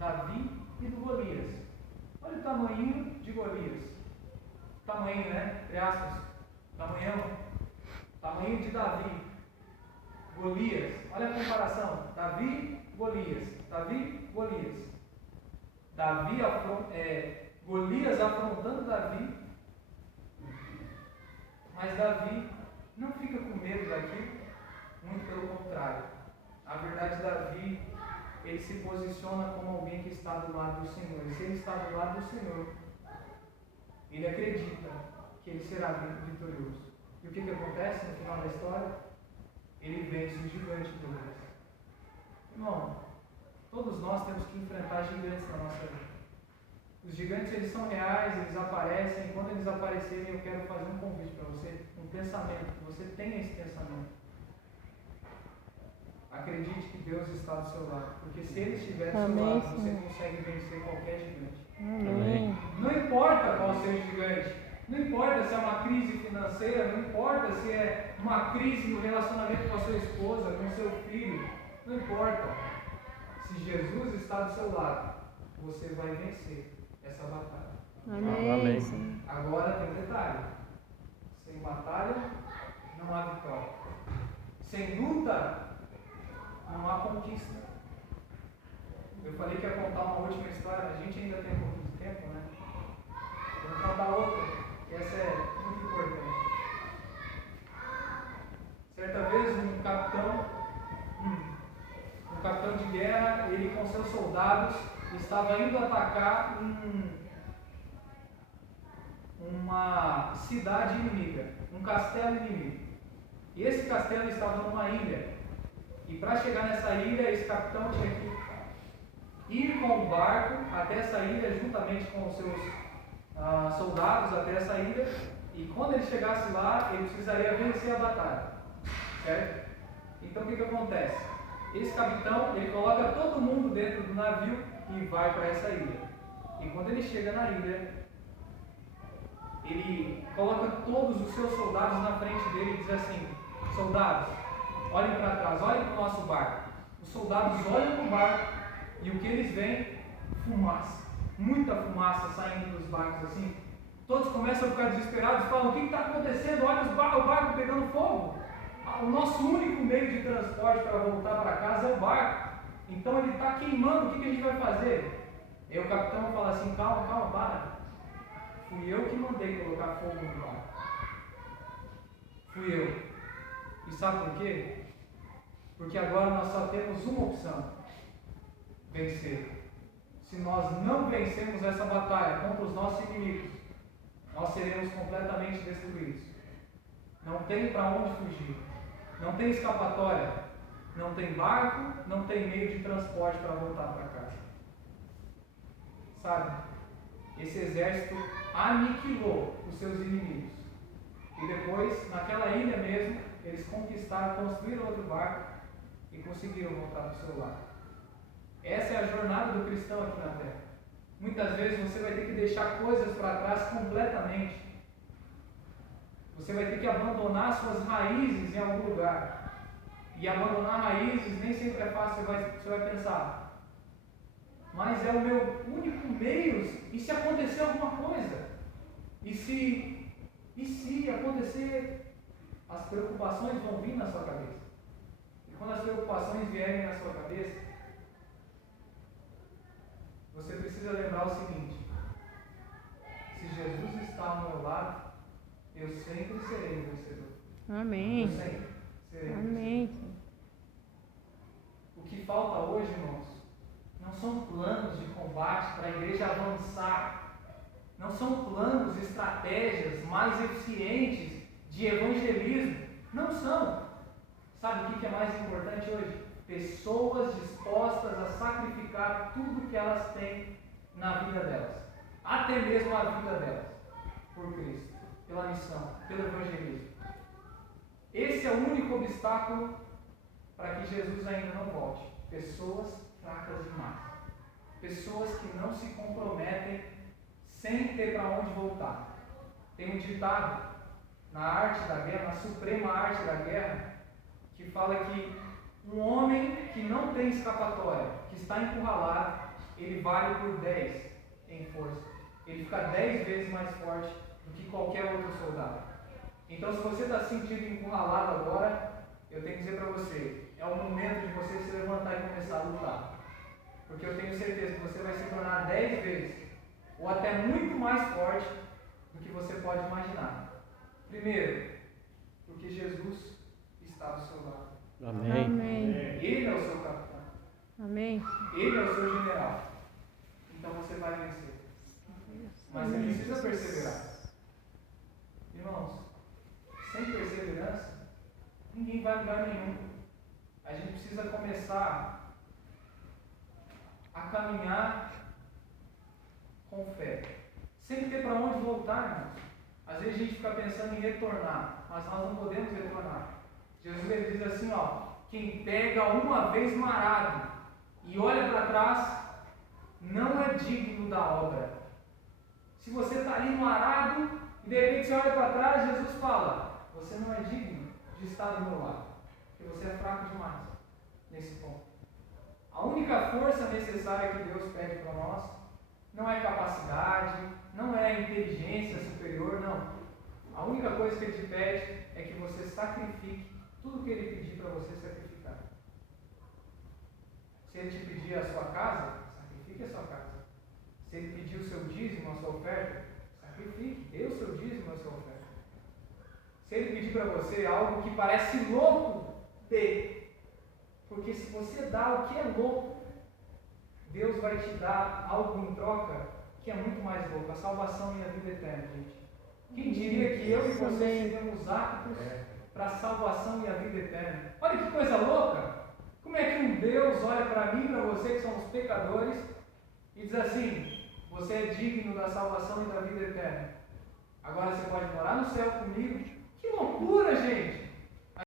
Davi e do Golias. Olha o tamanho de Golias. Tamanho, né? Entre aspas. Tamanho de Davi. Golias. Olha a comparação. Davi, Golias. Davi, Golias. Golias afrontando Davi. Mas Davi não fica com medo daquilo. Muito pelo contrário. A verdade, Davi, ele se posiciona como alguém que está do lado do Senhor. E se ele está do lado do Senhor, ele acredita que ele será vitorioso. E o que acontece no final da história? Ele vence o gigante Golias. Irmão, todos nós temos que enfrentar gigantes na nossa vida. Os gigantes, eles são reais, eles aparecem. E quando eles aparecerem, eu quero fazer um convite para você, um pensamento, que você tenha esse pensamento. Acredite que Deus está do seu lado, porque se Ele estiver do seu lado, você consegue vencer qualquer gigante. Amém. Não importa qual seja o gigante, não importa se é uma crise financeira, não importa se é uma crise no relacionamento com a sua esposa, com o seu filho, não importa. Se Jesus está do seu lado, você vai vencer essa batalha. Amém. Agora tem um detalhe: sem batalha não há vitória, sem luta não há conquista. Eu falei que ia contar uma última história, a gente ainda tem um pouquinho de tempo, né? Vou contar outra, que essa é muito importante. Certa vez um capitão de guerra, ele com seus soldados estava indo atacar uma cidade inimiga, um castelo inimigo. E esse castelo estava numa ilha. E para chegar nessa ilha, esse capitão tinha que ir com o barco até essa ilha, juntamente com os seus soldados até essa ilha. E quando ele chegasse lá, ele precisaria vencer a batalha. Certo? Então o que acontece? Esse capitão, ele coloca todo mundo dentro do navio e vai para essa ilha. E quando ele chega na ilha, ele coloca todos os seus soldados na frente dele e diz assim: soldados, olhem para trás, olhem para o nosso barco. Os soldados olham para o barco e o que eles veem? Fumaça. Muita fumaça saindo dos barcos assim. Todos começam a ficar desesperados e falam: o que está acontecendo? Olha o barco pegando fogo. O nosso único meio de transporte para voltar para casa é o barco. Então ele está queimando, o que a gente vai fazer? Aí o capitão fala assim: calma, para. Fui eu que mandei colocar fogo no barco. Fui eu. E sabe por quê? Porque agora nós só temos uma opção: vencer. Se nós não vencermos essa batalha contra os nossos inimigos, nós seremos completamente destruídos. Não tem para onde fugir. Não tem escapatória. Não tem barco, não tem meio de transporte para voltar para casa. Sabe? Esse exército aniquilou os seus inimigos. E depois, naquela ilha mesmo, eles conquistaram, construíram outro barco e conseguiram voltar para o seu lar. Essa é a jornada do cristão aqui na terra. Muitas vezes você vai ter que deixar coisas para trás completamente. Você vai ter que abandonar suas raízes em algum lugar. E abandonar raízes nem sempre é fácil. Você vai pensar: mas é o meu único meio. E se acontecer alguma coisa? E se acontecer? As preocupações vão vir na sua cabeça. E quando as preocupações vierem na sua cabeça, você precisa lembrar o seguinte: se Jesus está ao meu lado, eu sempre serei o vencedor. Amém. Eu sempre serei Amém. o vencedor. O que falta hoje, irmãos, não são planos de combate para a igreja avançar. Não são planos, estratégias mais eficientes de evangelismo. Não são. Sabe o que é mais importante hoje? Pessoas dispostas a sacrificar tudo que elas têm na vida delas. Até mesmo a vida delas. Por Cristo. Pela missão. Pelo evangelismo. Esse é o único obstáculo para que Jesus ainda não volte. Pessoas fracas demais. Pessoas que não se comprometem sem ter para onde voltar. Tem um ditado na arte da guerra, na suprema arte da guerra, que fala que um homem que não tem escapatória, que está encurralado, ele ele vale por 10 em força. Ele fica 10 vezes mais forte do que qualquer outro soldado. Então, se você está se sentindo encurralado agora, eu tenho que dizer para você, é o momento de você se levantar e começar a lutar. Porque eu tenho certeza que você vai se tornar 10 vezes, ou até muito mais forte do que você pode imaginar. Primeiro, porque Jesus está do seu lado. Amém. Amém. Ele é o seu capitão. Amém. Ele é o seu general. Então você vai vencer. Mas você precisa perseverar. Irmãos, sem perseverança, ninguém vai a lugar nenhum. A gente precisa começar a caminhar com fé. Sem ter para onde voltar, irmãos. Às vezes a gente fica pensando em retornar, mas nós não podemos retornar. Jesus ele diz assim, ó, quem pega uma vez no arado e olha para trás, não é digno da obra. Se você está ali no arado e de repente você olha para trás, Jesus fala, você não é digno de estar do meu lado, porque você é fraco demais nesse ponto. A única força necessária que Deus pede para nós não é capacidade, não é inteligência superior, não. A única coisa que Ele te pede é que você sacrifique tudo que Ele pedir para você sacrificar. Se Ele te pedir a sua casa, sacrifique a sua casa. Se Ele pedir o seu dízimo, a sua oferta, sacrifique, dê o seu dízimo, a sua oferta. Se Ele pedir para você algo que parece louco, dê. Porque se você dá o que é louco, Deus vai te dar algo em troca que é muito mais louco, a salvação e a vida eterna, gente. Quem diria que eu e você seríamos aptos para a salvação e a vida eterna? Olha que coisa louca! Como é que um Deus olha para mim e para você, que somos pecadores, e diz assim, você é digno da salvação e da vida eterna. Agora você pode morar no céu comigo. Que loucura, gente!